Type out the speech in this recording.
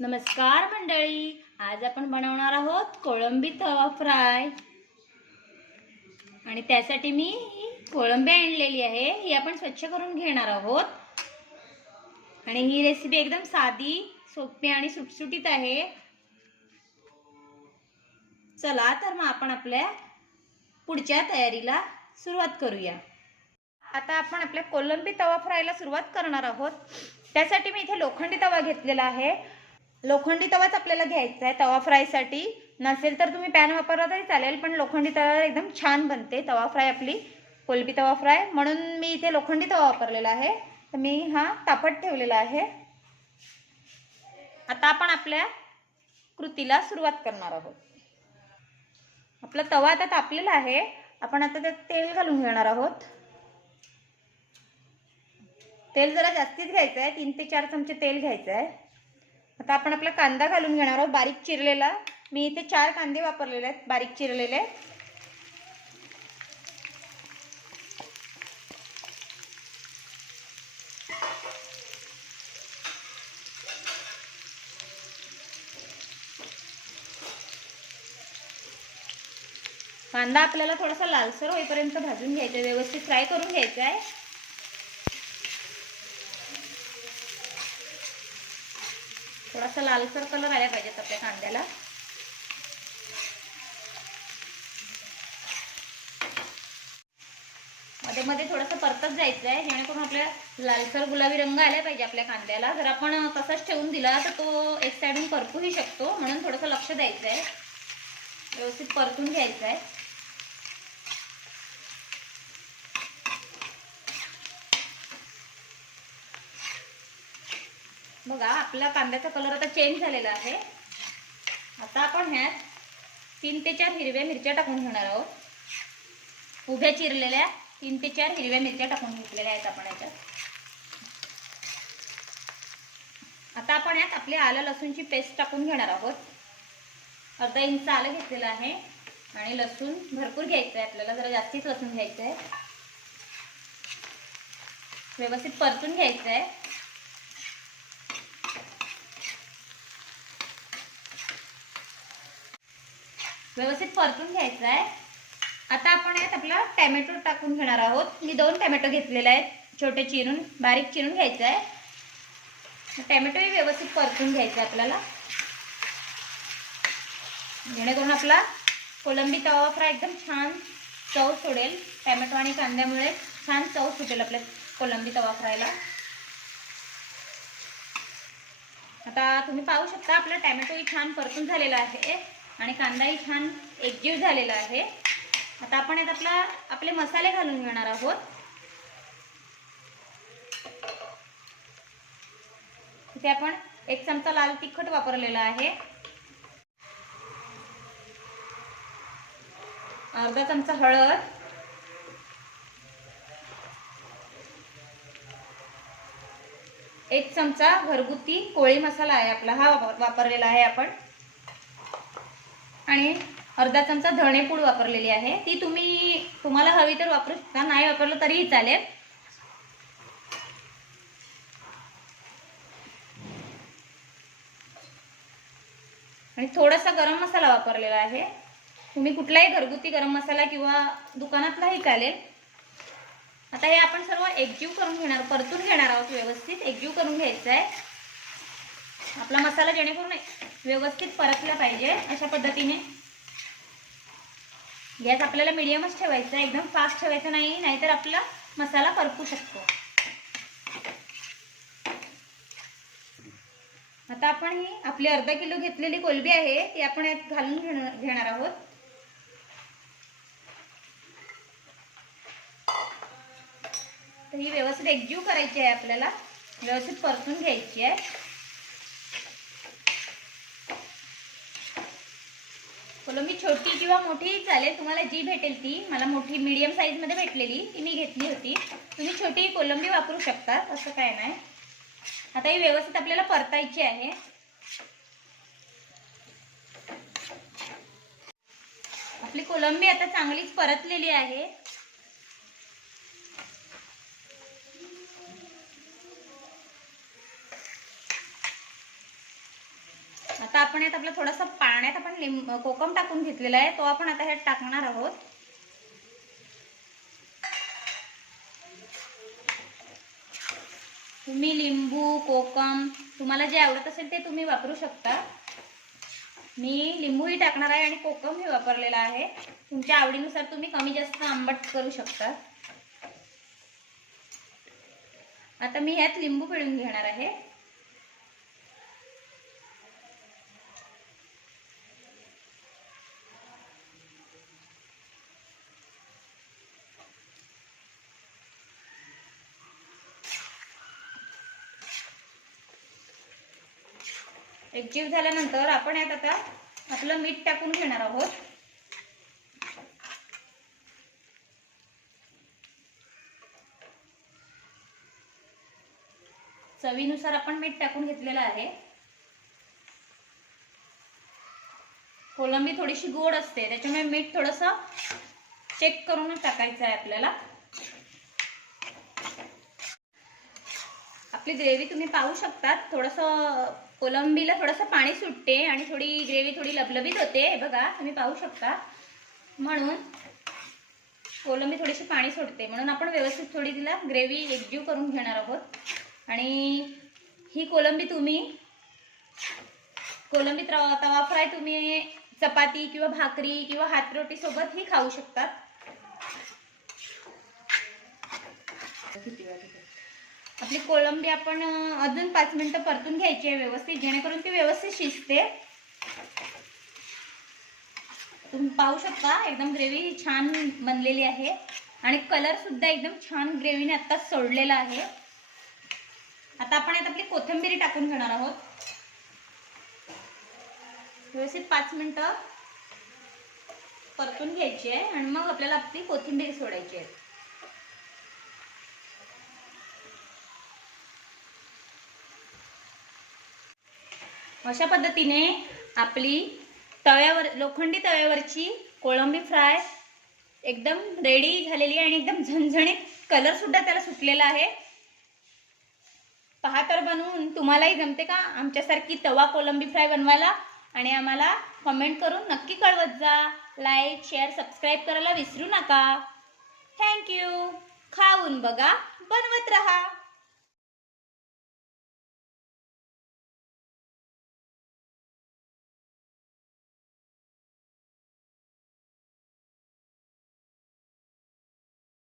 नमस्कार मंडळी आज आपण बनवणार आहोत कोळंबी तवा फ्राय. आणि त्यासाठी मी कोळंबी आणलेली आहे ही आपण स्वच्छ करून घेणार आहोत. आणि ही रेसिपी एकदम साधी सोपी आणि सुटसुटीत आहे. चला तर मग आपण आपल्या पुढच्या तयारीला सुरुवात करूया. आता आपण आपल्या कोलंबी तवा फ्रायला सुरुवात करणार आहोत. त्यासाठी मी इथे लोखंडी तवा घेतलेला आहे. लोखंडी तवाच आपल्याला घ्यायचा आहे. तवा फ्रायसाठी नसेल तर तुम्ही पॅन वापरला तरी चालेल पण लोखंडी तव्यावर एकदम छान बनते. तवा फ्राय आपली कोलबी तवा फ्राय म्हणून मी इथे लोखंडी तवा वापरलेला आहे. तर मी हा तापट ठेवलेला आहे. आता आपण आपल्या कृतीला सुरुवात करणार आहोत. आपला तवा आता तापलेला आहे. आपण आता त्यात तेल घालून घेणार आहोत. तेल जरा जास्तीच घ्यायचं आहे तीन ते चार चमचे तेल घ्यायचं आहे आता आपण आपला कांदा घालून घेणार आहोत बारीक चिरलेला. मी इथे चार कांदे वापरलेले आहेत बारीक चिरलेले. कांदा आपल्याला थोडासा लालसर होईपर्यंत भाजून घ्यायचा आहे व्यवस्थित फ्राय करून घ्यायचा आहे. थोडासा लालसर कलर आला पाहिजेत आपल्या कांद्याला. मध्ये मध्ये थोडंसं परतत जायचं आहे जेणेकरून आपल्या लालसर गुलाबी रंग आला पाहिजे आपल्या कांद्याला. जर आपण तसाच ठेवून दिला तर तो एक साईडून परतूही शकतो. म्हणून थोडंसं लक्ष द्यायचं आहे व्यवस्थित परतून घ्यायचं आहे बघा आपला कांद्याचा कलर आता चेंज झालेला आहे. आता आपण ह्यात तीन ते चार हिरव्या मिरच्या टाकून घेणार आहोत. उभ्या चिरलेल्या तीन ते चार हिरव्या मिरच्या टाकून घेतलेल्या आहेत आपण याच्यात. आता आपण यात आपली आलं लसूणची पेस्ट टाकून घेणार आहोत. अर्धा इंच आलं घेतलेलं आहे आणि लसूण भरपूर घ्यायचं आहे आपल्याला जरा जास्तीच लसूण घ्यायचं आहे व्यवस्थित परतून घ्यायचं आहे व्यवस्थित परतून घ्यायचं आहे. आता आपण यात आपला टॅमॅटो टाकून घेणार आहोत. मी दोन टॅमॅटो घेतलेले आहेत. छोटे चिरून बारीक चिरून घ्यायचं आहे. टॅमॅटोही व्यवस्थित परतून घ्यायचं आहे आपल्याला. जेणेकरून आपला कोलंबी तवा फ्राय एकदम छान चव सोडेल. टॅमॅटो आणि कांद्यामुळे छान चव सुटेल आपल्या कोलंबी तवा फ्रायला आता तुम्ही पाहू शकता आपला टॅमॅटोही छान परतून झालेला आहे. आणि कांदाही छान एकजीव झालेला आहे. आता आपण यात आपला आपले मसाले घालून घेणार आहोत. इथे आपण एक चमचा लाल तिखट वापरलेला आहे. अर्धा चमचा हळद. एक चमचा घरगुती कोळी मसाला आहे आपला हा वापरलेला आहे आपण. आणि अर्धा चमचा धणेपूड वापरलेली आहे. ती तुम्ही तुम्हाला हवी तर वापरू शकता. नाही वापरलं तरीही चालेल. आणि थोडासा गरम मसाला वापरलेला आहे. तुम्ही कुठलाही घरगुती गरम मसाला किंवा दुकानातलाही चालेल. आता हे आपण सर्व एकजीव करून घेणार परतून घेणार आहोत व्यवस्थित. एकजीव करून घ्यायचं आहे आपला मसाला जेणेकरून व्यवस्थित परतला पाहिजे अशा पद्धतीने. गॅस आपल्याला मिडियमच ठेवायचा एकदम फास्ट ठेवायचा नाही नाहीतर आपला मसाला परपू शकतो. आता आपण ही आपली अर्धा किलो घेतलेली कोलबी आहे ती आपण यात घालून घेणार आहोत. तर ही व्यवस्थित एकजीव करायची आहे आपल्याला. व्यवस्थित परतून घ्यायची आहे. कोलंबी छोटी किंवा मोठी चालेल तुम्हाला जी भेटेल ती मला मोठी मीडियम साईजमध्ये भेटलेली ती मी घेतली होती. तुम्ही छोटी कोलंबी वापरू शकता असं काय नाही. आता ही व्यवस्थित आपल्याला परतायची आहे. आपली कोलंबी आता चांगलीच परतलेली आहे. आपण यात आपला थोडासा पाण्यात आपण लिंब कोकम टाकून घेतलेला आहे तो आपण आता ह्यात टाकणार आहोत. तुम्ही लिंबू कोकम तुम्हाला जे आवडत असेल ते तुम्ही वापरू शकता. मी लिंबूही टाकणार आहे आणि कोकमही वापरलेला आहे. तुमच्या आवडीनुसार तुम्ही कमी जास्त आंबट करू शकता. आता मी ह्यात लिंबू पिळून घेणार आहे. एकजीव झाल्यानंतर आपण यात आता आपलं मीठ टाकून घेणार आहोत. चवीनुसार आपण मीठ टाकून घेतलेलं आहे. कोलंबी थोडीशी गोड असते त्याच्यामुळे मीठ थोडस चेक करूनच टाकायचं आहे आपल्याला. आपली ग्रेव्ही तुम्ही पाहू शकता थोडंसं कोलंबीला थोडंसं पाणी सुटते आणि थोडी ग्रेव्ही थोडी लबलबीत होते. बघा तुम्ही पाहू शकता. म्हणून कोलंबी थोडीशी पाणी सोडते म्हणून आपण व्यवस्थित थोडी तिला ग्रेव्ही एकजीव करून घेणार आहोत. आणि ही कोलंबी तुम्ही कोलंबी तवा तवा फ्राय तुम्ही चपाती किंवा भाकरी किंवा हातरोटी सोबत ही खाऊ शकतात. आपली कोळंबी आपण अजून पाच मिनटं परतून घ्यायची आहे व्यवस्थित. जेणेकरून ती व्यवस्थित शिजते. तुम्ही पाहू शकता एकदम ग्रेव्ही छान बनलेली आहे. आणि कलर सुद्धा एकदम छान ग्रेव्हीने आता सोडलेला आहे. आता आपण यात आपली कोथिंबीर टाकून घेणार आहोत. व्यवस्थित पाच मिनटं परतून घ्यायची आहे आणि मग आपल्याला आपली कोथिंबीर सोडायची आहे. अशा पद्धतीने आपली तव्यावर लोखंडी तव्यावरची कोळंबी फ्राय एकदम रेडी झालेली आहे आणि एकदम झणझणीत कलर सुद्धा त्याला सुटलेला आहे. पहा तर बनवून तुम्हालाही जमते का आमच्यासारखी तवा कोलंबी फ्राय बनवायला? आणि आम्हाला कमेंट करून नक्की कळवत जा. लाईक शेअर सबस्क्राईब करायला विसरू नका. थँक्यू खाऊन बघा. बनवत रहा.